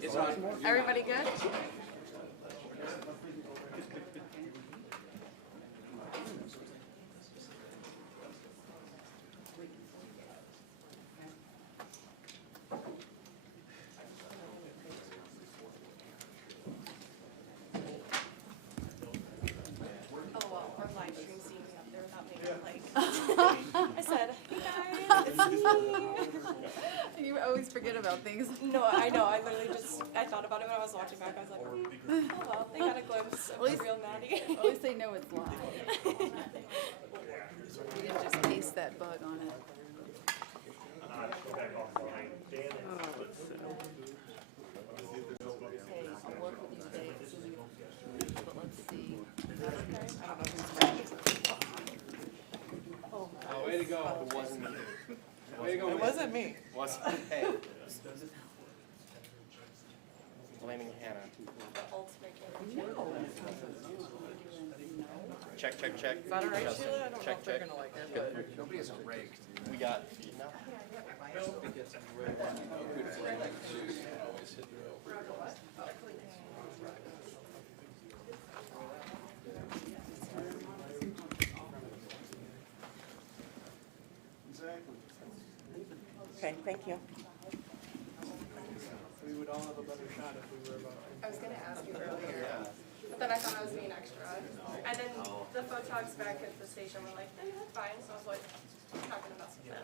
It's on. Everybody good? Oh, well, our live stream seeing me up there without making like. I said, hey guys, it's me. You always forget about things. No, I know. I literally just I thought about it when I was watching back. I was like, oh well, they got a glimpse of the real Maddie. At least they know it's live. You didn't just paste that bug on it. Okay, I'll work with these dates, but let's see. I don't know who's ready. Oh, way to go. It wasn't me. Way to go. It wasn't me. Wasn't. Hey. Blaming Hannah. The ultimate game. Check, check, check. Is that all right, Justin. Sheila? I don't know Check, if they're check. gonna like it, but. Nobody has a rake. We got. No. Okay, thank you. We would all have a better shot if we were about. I was gonna ask you earlier, but then I thought I was being extra. And then the photogs back at the station were like, "Hey, that's fine." So I was like, I'm not gonna mess with that.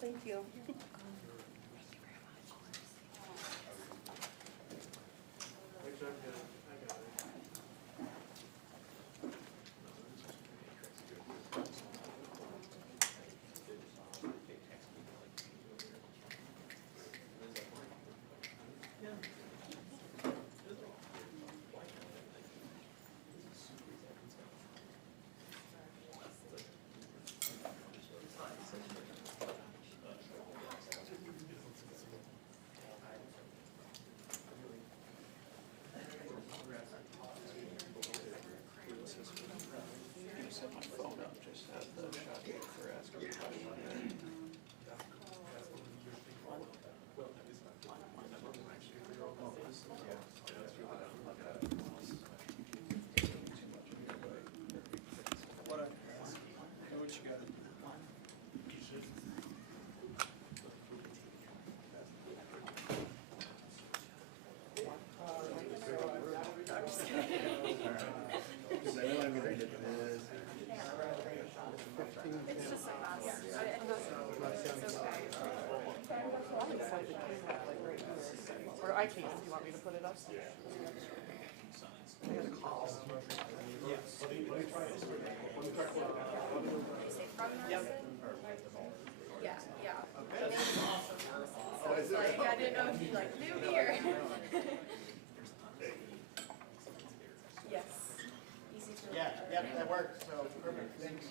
Thank you. It's just a mess. It's okay. Or I can, you want me to put it up? I got a call. You say from Madison? Yeah, yeah. The name is also Madison. So it's like, I didn't know if you like knew here. Yes. Easy to remember. Yeah, that works, so perfect, thanks.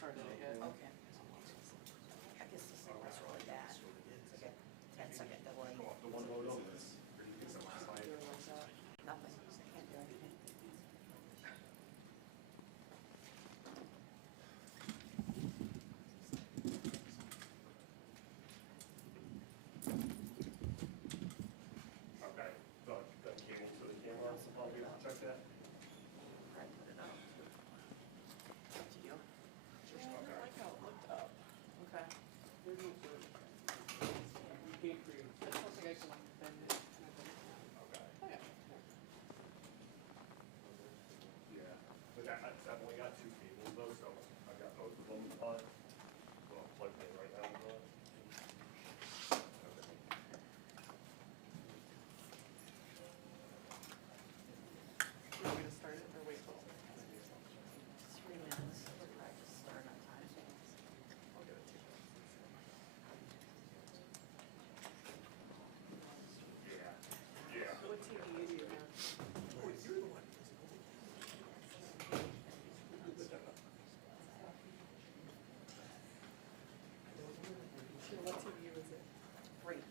started it yet. Okay. I guess the signal's really bad. It's like a 10-second delay. The one load over this. Nothing. Can't do anything. Okay, the cable to the camera, so probably check that. Probably put it up. Up to you. Yeah, I didn't like how it looked up. Okay. You can't create. I just don't think I can like bend it. Okay. Oh, yeah. Yeah, but I've definitely got two cables though, so I've got both of them on. Well, plugged in right now. Okay. You want me to start it or wait till? 3 minutes. We'll try to start on time. I'll give it to you. Yeah, yeah. What TV do you have? Sheila, what TV was it? Great.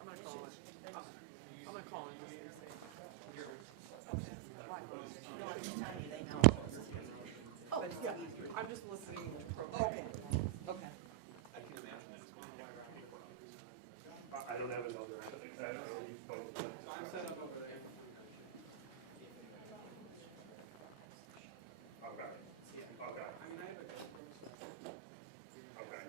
I'm gonna call it. I'm gonna call it just to say. Why? No, I'm just telling you, they know. Oh, But it's yeah. easier. I'm just listening to program. Okay. I don't have another, I don't know, you both. I'm set up over there. Okay, Yeah. okay, I mean, I have a. okay.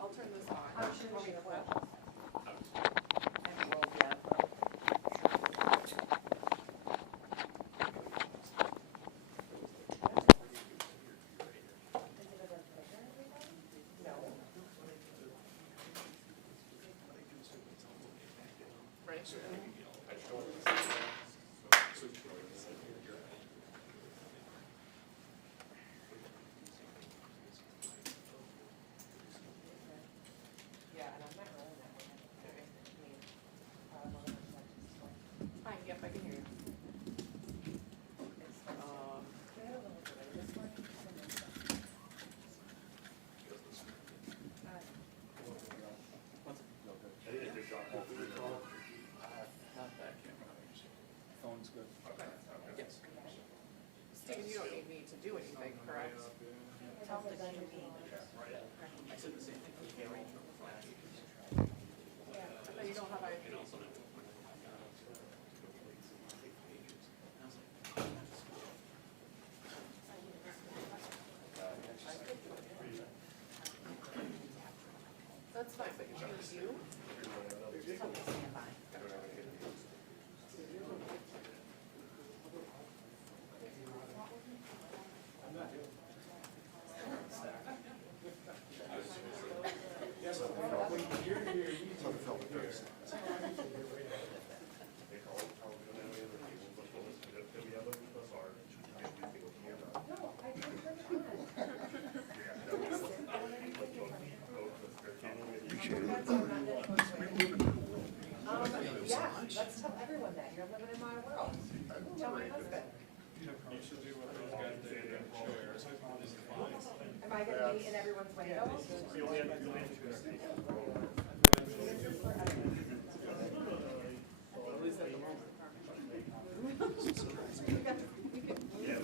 I'll turn this on. I'm sure Want me to flip? haven't rolled yet, but. Ready? Yeah, and I'm not rolling that way. Fine, yep, I can hear you. Not that camera. Phone's good. Yes. Steven, you don't need me to do anything, correct? Tell the guy to be. I said the same thing. But you don't have IP. That's fine, but you choose you? Somebody stand by. I gonna be in everyone's windows? You only have two stations. At least at the moment. Yeah.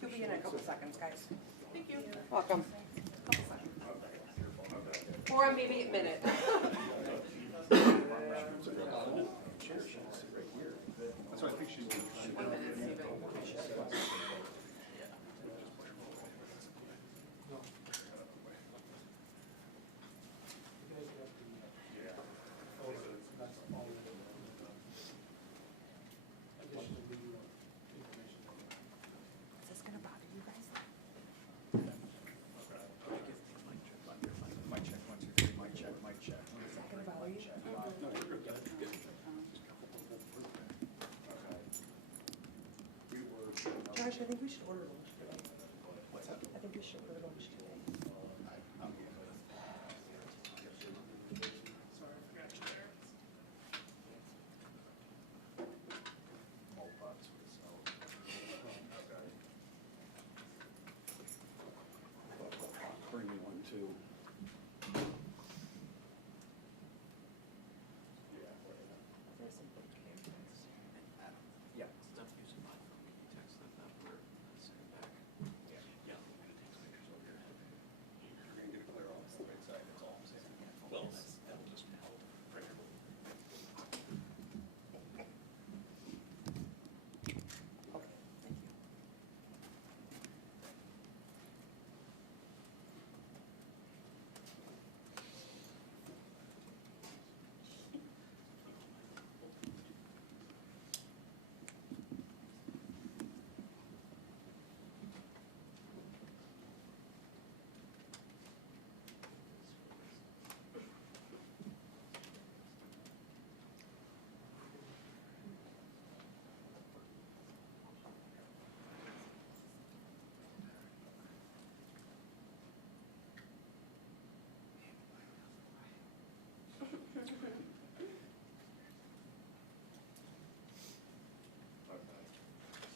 He'll be in a couple seconds, guys. Thank you. Welcome. Or maybe a minute. That's what I think she's doing. 1 minute, Stephen. Is this gonna bother you guys? Mic check, 1, 2, 3, mic check, mic check. Is that gonna bother you? No, you're good. We were. Josh, I think we should order lunch today. What's that? I think we should order lunch today. Bring me one too. Yeah. Stuff using my phone, can you text that number, send it back? Yeah. Yeah. You're gonna get it clear off the right side, that's all I'm saying. Well, that'll just help.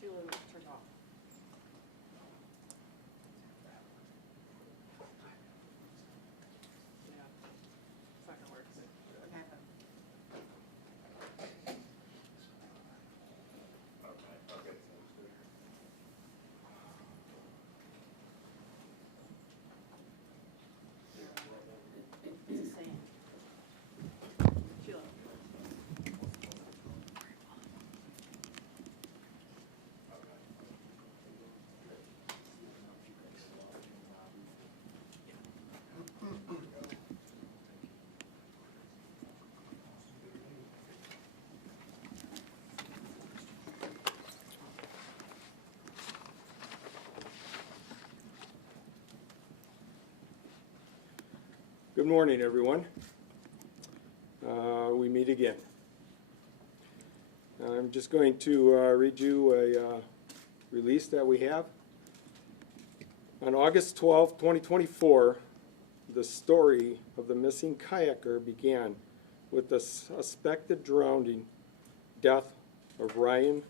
Sheila turned off. Yeah. It's not gonna work, is it? What happened? It's the same. Sheila. Good morning, everyone. We meet again. I'm just going to read you a release that we have. On August 12, 2024, the story of the missing kayaker began with the suspected drowning death of Ryan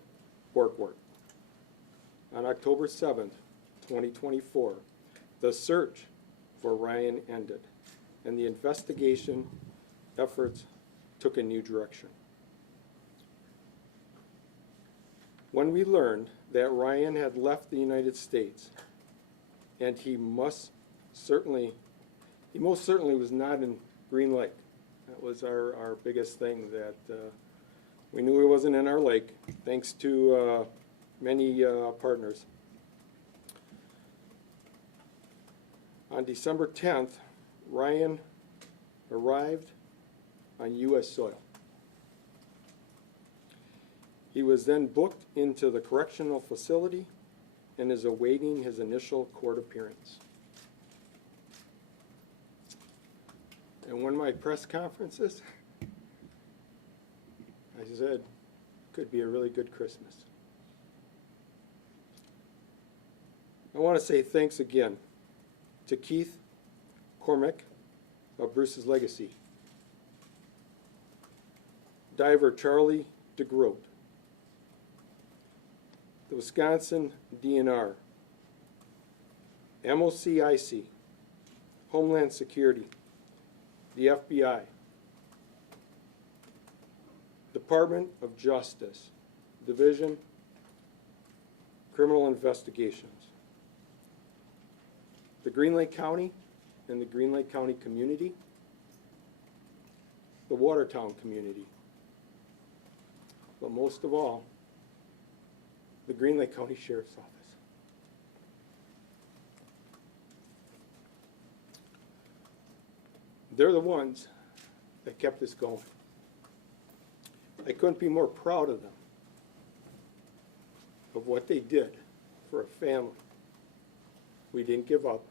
Borkwart. On October 7, 2024, the search for Ryan ended, and the investigation efforts took a new direction. When we learned that Ryan had left the United States, and he most certainly was not in Green Lake. That was our biggest thing, that we knew he wasn't in our lake, thanks to many partners. On December 10th, Ryan arrived on U.S. soil. He was then booked into the correctional facility and is awaiting his initial court appearance. And one of my press conferences, I said, could be a really good Christmas. I want to say thanks again to Keith Cormack of Bruce's Legacy, diver Charlie DeGroat the Wisconsin DNR, MOCIC, Homeland Security, the FBI, Department of Justice, Division, Criminal Investigations, the Green Lake County and the Green Lake County community, the Watertown community, but most of all, the Green Lake County Sheriff's Office. They're the ones that kept us going. I couldn't be more proud of them, of what they did for a family. We didn't give up.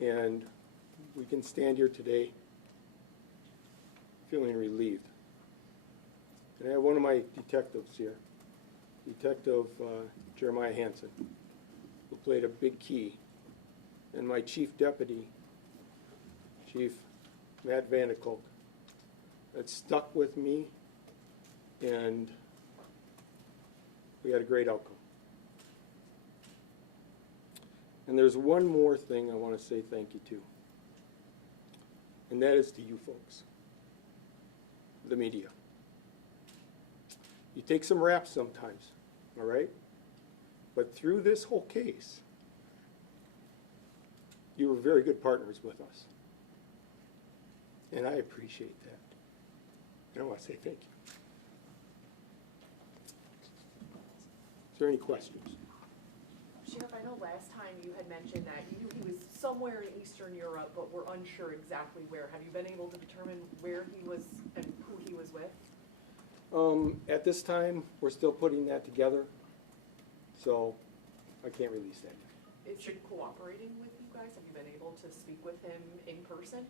And we can stand here today feeling relieved. And I have one of my detectives here, Detective Jeremiah Hansen, who played a big key, and my chief deputy, Chief Matt Vanderkolk, that stuck with me, and we had a great outcome. And there's one more thing I want to say thank you to, and that is to you folks, the media. You take some raps sometimes, all right? But through this whole case, you were very good partners with us. And I appreciate that. And I want to say thank you. Is there any questions? Sheriff, I know last time you had mentioned that you knew he was somewhere in Eastern Europe, but were unsure exactly where. Have you been able to determine where he was and who he was with? At this time, we're still putting that together, so I can't release that. Is he cooperating with you guys? Have you been able to speak with him in person?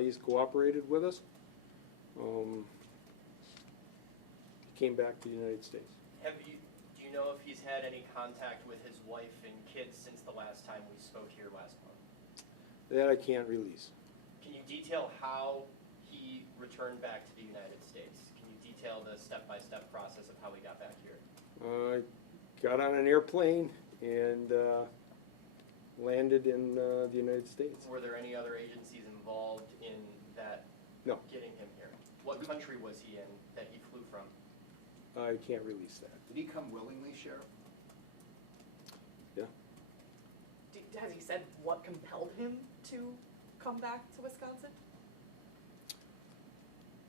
He's cooperated with us. He came back to the United States. Do you know if he's had any contact with his wife and kids since the last time we spoke here last month? That I can't release. Can you detail how he returned back to the United States? Can you detail the step-by-step process of how he got back here? I got on an airplane and landed in the United States. Were there any other agencies involved in that No, getting him here? What country was he in that he flew from? I can't release that. Did he come willingly, Sheriff? Yeah. Has he said what compelled him to come back to Wisconsin?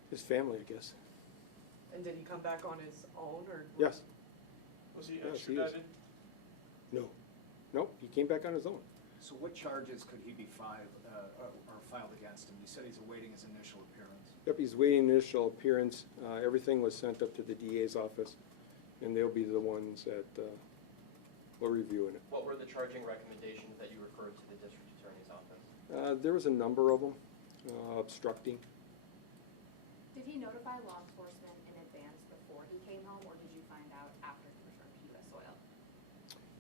His family, I guess. And did he come back on his own, or? Yes. Was he Yes, he is. extradited? No. Nope, he came back on his own. So what charges could he be filed against him? You said he's awaiting his initial appearance. Yep, he's waiting initial appearance. Everything was sent up to the DA's office, and they'll be the ones that will review it. What were the charging recommendations that you referred to the district attorney's office? There was a number of them, obstructing. Did he notify law enforcement in advance before he came home, or did you find out after he returned to U.S. soil?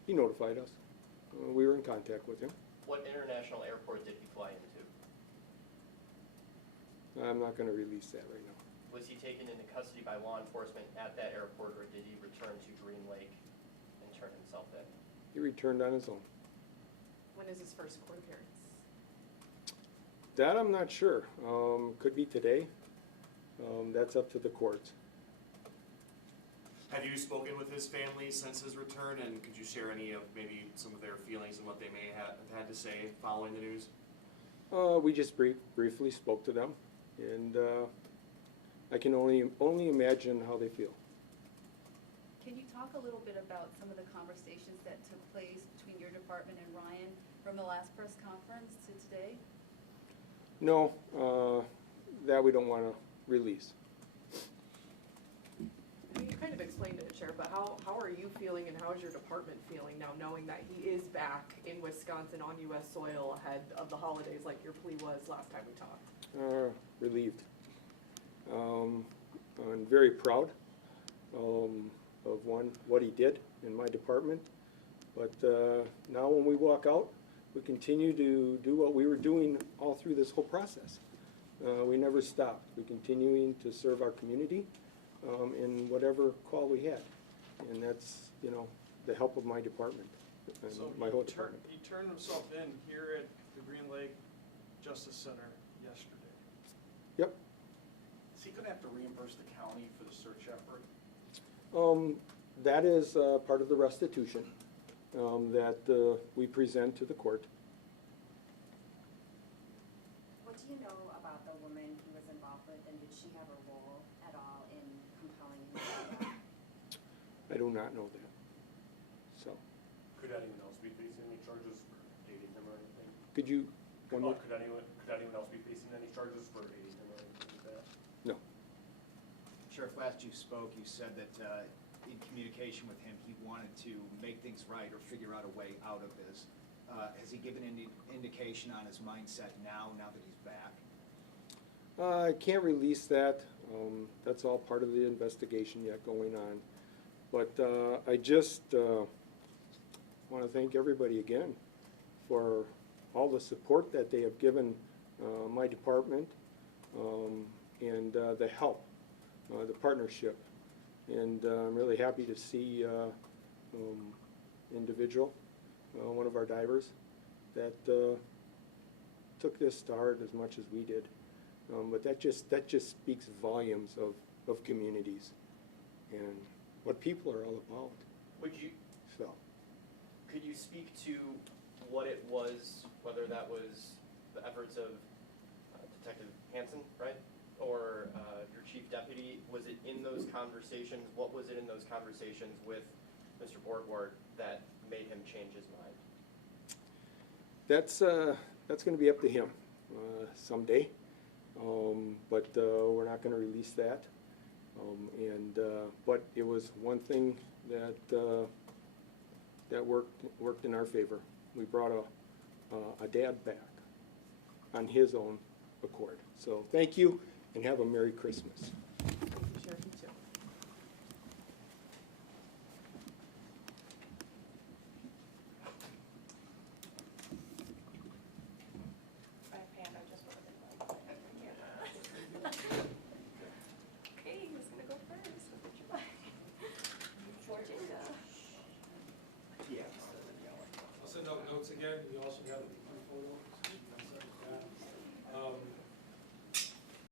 He notified us. We were in contact with him. What international airport did he fly into? I'm not going to release that right now. Was he taken into custody by law enforcement at that airport, or did he return to Green Lake and turn himself in? He returned on his own. When is his first court appearance? That I'm not sure. Could be today. That's up to the courts. Have you spoken with his family since his return, and could you share any of maybe some of their feelings and what they may have had to say following the news? We just briefly spoke to them, and I can only imagine how they feel. Can you talk a little bit about some of the conversations that took place between your department and Ryan from the last press conference to today? No, that we don't want to release. You kind of explained it, Chair, but how are you feeling and how is your department feeling now knowing that he is back in Wisconsin on U.S. soil ahead of the holidays like your plea was last time we talked? Relieved. I'm very proud of what he did in my department. But now when we walk out, we continue to do what we were doing all through this whole process. We never stopped. We're continuing to serve our community, in whatever call we had. And that's, you know, the help of my department, and So my whole department. he turned himself in here at the Green Lake Justice Center yesterday. Yep. Is he gonna have to reimburse the county for the search effort? That is part of the restitution that we present to the court. What do you know about the woman he was involved with, and did she have a role at all in compelling him to do that? I do not know that. So, Could anyone else be facing any charges for dating him or anything? could you, one more? Could anyone else be facing any charges for dating him or anything like that? No. Sheriff, last you spoke, you said that in communication with him, he wanted to make things right or figure out a way out of this. Has he given any indication on his mindset now that he's back? I can't release that. That's all part of the investigation yet going on. But I just want to thank everybody again for all the support that they have given my department and the help, the partnership. And I'm really happy to see individual, one of our divers, that took this to heart as much as we did. But that just speaks volumes of communities and what people are all about. Would you, So, could you speak to what it was, whether that was the efforts of Detective Hansen, right? Or your chief deputy? Was it in those conversations? What was it in those conversations with Mr. Borgward that made him change his mind? that's going to be up to him someday. But we're not going to release that. But it was one thing that worked in our favor. We brought a dad back on his own accord. So thank you, and have a Merry Christmas.